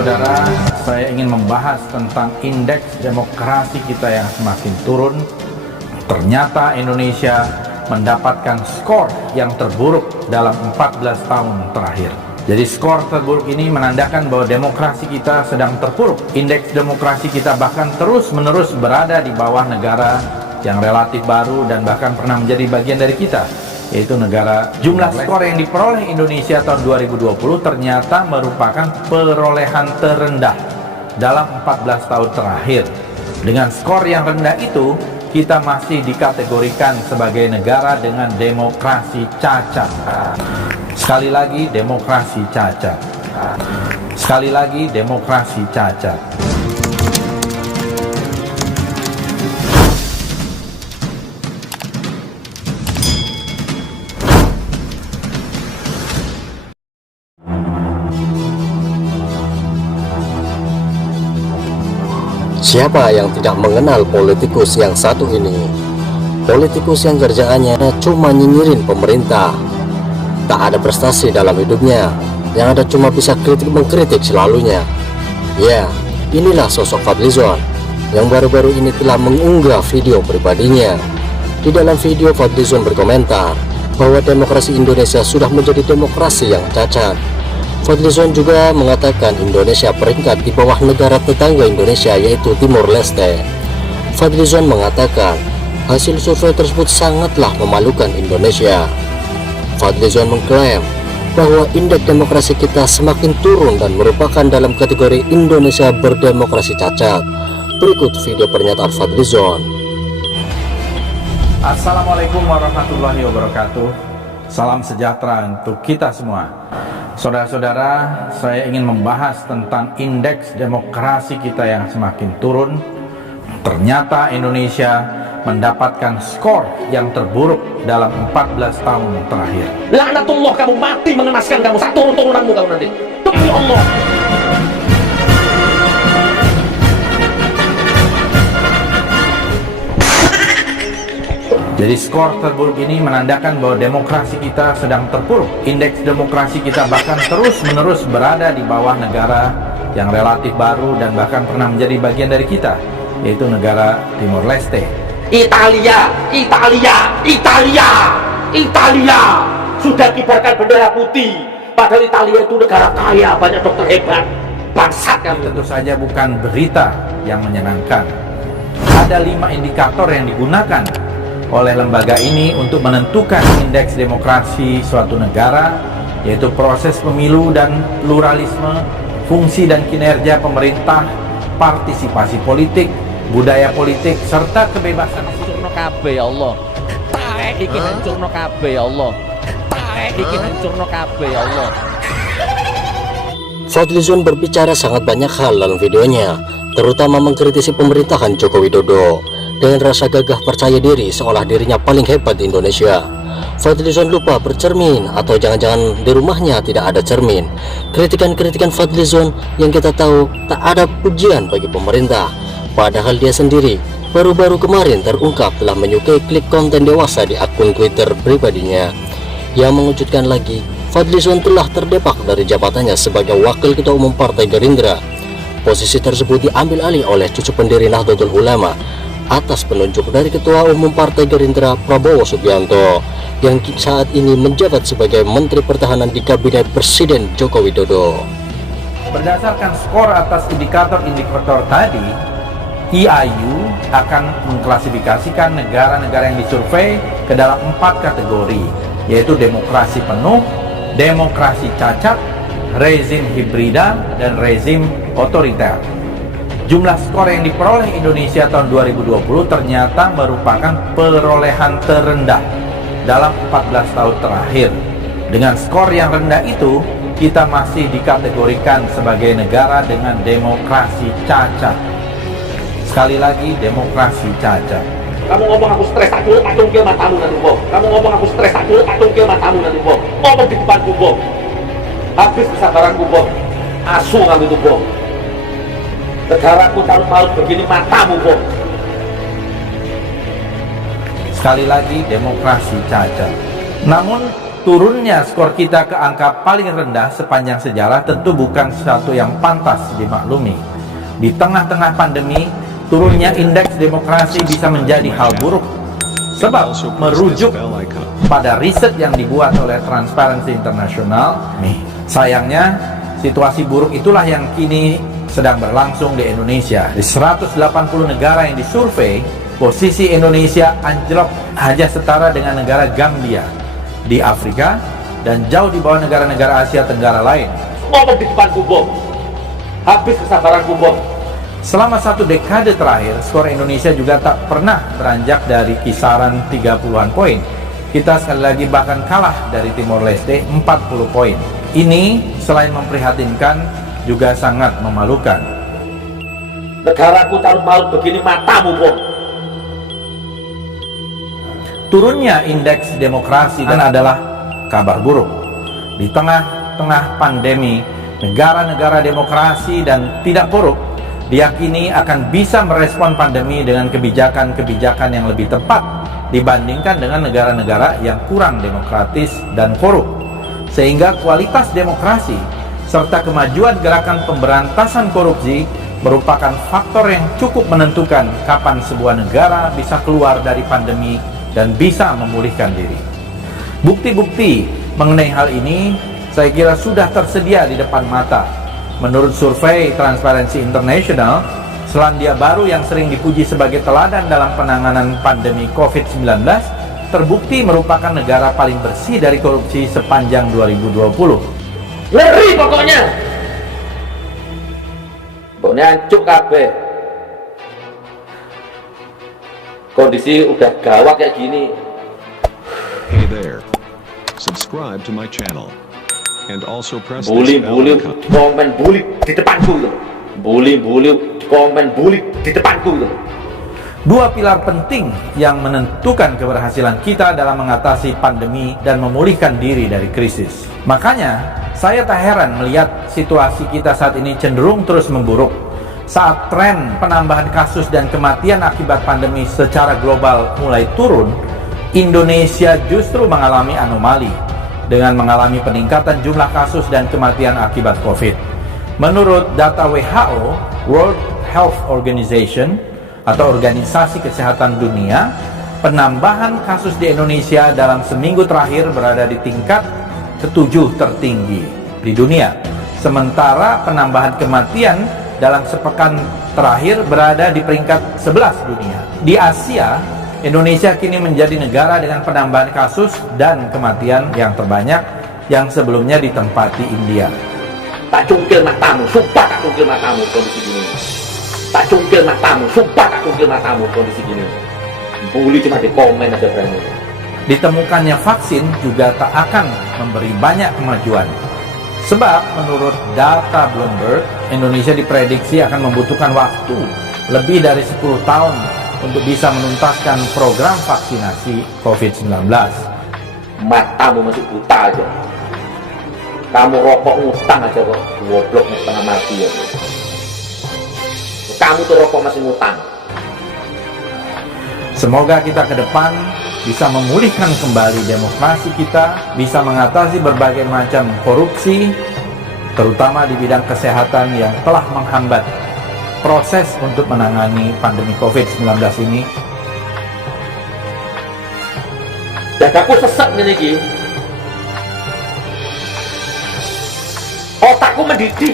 Saudara-saudara, saya ingin membahas tentang indeks demokrasi kita yang semakin turun. Ternyata Indonesia mendapatkan skor yang terburuk dalam 14 tahun terakhir. Jadi skor terburuk ini menandakan bahwa demokrasi kita sedang terpuruk. Indeks demokrasi kita bahkan terus-menerus berada di bawah negara yang relatif baru dan bahkan pernah menjadi bagian dari kita, yaitu negara. Jumlah skor yang diperoleh Indonesia tahun 2020 ternyata merupakan perolehan terendah dalam 14 tahun terakhir. Dengan skor yang rendah itu, kita masih dikategorikan sebagai negara dengan demokrasi cacat. Sekali lagi, demokrasi cacat. Sekali lagi, demokrasi cacat. Siapa yang tidak mengenal politikus yang satu ini? Politikus yang kerjaannya cuma nyinyirin pemerintah, tak ada prestasi dalam hidupnya, yang ada cuma bisa kritik-mengkritik selalunya. Ya, inilah sosok Fadlizon yang baru-baru ini telah mengunggah video pribadinya. Di dalam video, Fadlizon berkomentar bahwa demokrasi Indonesia sudah menjadi demokrasi yang cacat. Fadlizon juga mengatakan Indonesia peringkat di bawah negara tetangga Indonesia, yaitu Timor Leste. Fadlizon mengatakan hasil survei tersebut sangatlah memalukan Indonesia. Fadlizon mengklaim bahwa indeks demokrasi kita semakin turun dan merupakan dalam kategori Indonesia berdemokrasi cacat. Berikut video pernyataan Fadlizon. Assalamualaikum warahmatullahi wabarakatuh. Salam sejahtera untuk kita semua. Saudara-saudara, saya ingin membahas tentang indeks demokrasi kita yang semakin turun. Ternyata Indonesia mendapatkan skor yang terburuk dalam 14 tahun terakhir. Laknatullah, kamu mati mengenaskan kamu, satu turun-turunanmu kamu nanti. Demi Allah. Jadi skor terburuk ini menandakan bahwa demokrasi kita sedang terpuruk. Indeks demokrasi kita bahkan terus-menerus berada di bawah negara yang relatif baru dan bahkan pernah menjadi bagian dari kita, yaitu negara Timor Leste. Italia sudah kibarkan bendera putih, padahal Italia itu negara kaya, banyak dokter hebat. Bangsat kamu. Tentu saja bukan berita yang menyenangkan. Ada 5 indikator yang digunakan oleh lembaga ini untuk menentukan indeks demokrasi suatu negara, yaitu proses pemilu dan pluralisme, fungsi dan kinerja pemerintah, partisipasi politik, budaya politik, serta kebebasan. Hancurno kabeh ya Allah. Taek iki hancurno kabeh ya Allah. Taek iki hancurno kabeh ya Allah. Fadlizon berbicara sangat banyak hal dalam videonya, terutama mengkritisi pemerintahan Joko Widodo dengan rasa gagah percaya diri seolah dirinya paling hebat di Indonesia. Fadlizon lupa bercermin, atau jangan-jangan di rumahnya tidak ada cermin. Kritikan-kritikan Fadlizon yang kita tahu tak ada pujian bagi pemerintah, padahal dia sendiri baru-baru kemarin terungkap telah menyukai klip konten dewasa di akun Twitter pribadinya. Yang mengejutkan lagi, Fadlizon telah terdepak dari jabatannya sebagai Wakil Ketua Umum Partai Gerindra. Posisi tersebut diambil alih oleh cucu pendiri Nahdlatul Ulama atas penunjuk dari Ketua Umum Partai Gerindra Prabowo Subianto yang saat ini menjabat sebagai Menteri Pertahanan di Kabinet Presiden Joko Widodo. Berdasarkan skor atas indikator-indikator tadi, IAU akan mengklasifikasikan negara-negara yang disurvei ke dalam 4 kategori, yaitu demokrasi penuh, demokrasi cacat, rezim hibrida, dan rezim otoriter. Jumlah skor yang diperoleh Indonesia tahun 2020 ternyata merupakan perolehan terendah dalam 14 tahun terakhir. Dengan skor yang rendah itu, kita masih dikategorikan sebagai negara dengan demokrasi cacat. Sekali lagi, demokrasi cacat. Kamu ngomong aku stres, tak cungkil matamu nanti bom. Kamu ngomong aku stres, tak cungkil matamu nanti bom. Ngomong di depanku bom. Habis kesabaranku bom. Asu kamu itu bom. Negaraku taruh maut begini matamu bom. Sekali lagi, demokrasi cacat. Namun turunnya skor kita ke angka paling rendah sepanjang sejarah tentu bukan sesuatu yang pantas dimaklumi. Di tengah-tengah pandemi, turunnya indeks demokrasi bisa menjadi hal buruk. Sebab merujuk pada riset yang dibuat oleh Transparency International, sayangnya situasi buruk itulah yang kini sedang berlangsung di Indonesia. Di 180 negara yang disurvei, posisi Indonesia anjlok hanya setara dengan negara Gambia di Afrika dan jauh di bawah negara-negara Asia Tenggara lain. Ngomong di depanku, Bom. Habis kesabaranku, Bom. Selama 1 dekade terakhir, skor Indonesia juga tak pernah beranjak dari kisaran 30-an poin. Kita sekali lagi bahkan kalah dari Timor Leste 40 poin. Ini selain memprihatinkan juga sangat memalukan. Negaraku taruh maut begini matamu, Bom. Turunnya indeks demokrasi dan adalah kabar buruk. Di tengah-tengah pandemi, negara-negara demokrasi dan tidak korup diyakini akan bisa merespon pandemi dengan kebijakan-kebijakan yang lebih tepat dibandingkan dengan negara-negara yang kurang demokratis dan korup. Sehingga kualitas demokrasi serta kemajuan gerakan pemberantasan korupsi merupakan faktor yang cukup menentukan kapan sebuah negara bisa keluar dari pandemi dan bisa memulihkan diri. Bukti-bukti mengenai hal ini saya kira sudah tersedia di depan mata. Menurut survei Transparency International, Selandia Baru yang sering dipuji sebagai teladan dalam penanganan pandemi COVID-19 terbukti merupakan negara paling bersih dari korupsi sepanjang 2020. Ngeri pokoknya. Pokoknya hancur kabeh. Kondisi udah gawat kayak gini. Hey there. Subscribe to my channel. And also press this Bully bell icon. komen bully di depanku loh. Bully komen bully di depanku loh. Dua pilar penting yang menentukan keberhasilan kita dalam mengatasi pandemi dan memulihkan diri dari krisis. Makanya, saya tak heran melihat situasi kita saat ini cenderung terus memburuk. Saat tren penambahan kasus dan kematian akibat pandemi secara global mulai turun, Indonesia justru mengalami anomali dengan mengalami peningkatan jumlah kasus dan kematian akibat COVID. Menurut data WHO, World Health Organization, atau Organisasi Kesehatan Dunia, penambahan kasus di Indonesia dalam seminggu terakhir berada di tingkat ke-7 tertinggi di dunia. Sementara penambahan kematian dalam sepekan terakhir berada di peringkat 11 dunia. Di Asia, Indonesia kini menjadi negara dengan penambahan kasus dan kematian yang terbanyak, yang sebelumnya ditempati India. Tak cungkil matamu, sumpah tak cungkil matamu kondisi gini. Tak cungkil matamu, sumpah tak cungkil matamu kondisi gini. Bully cuma di komen aja berani. Ditemukannya vaksin juga tak akan memberi banyak kemajuan. Sebab menurut data Bloomberg, Indonesia diprediksi akan membutuhkan waktu lebih dari 10 tahun untuk bisa menuntaskan program vaksinasi COVID-19. Matamu masih buta aja. Kamu rokok ngutang aja kok, goblok setengah mati ya. Kamu tuh rokok masih ngutang. Semoga kita ke depan bisa memulihkan kembali demokrasi kita, bisa mengatasi berbagai macam korupsi, terutama di bidang kesehatan yang telah menghambat proses untuk menangani pandemi COVID-19 ini. Dadaku sesek ngene iki. Otakku mendidih.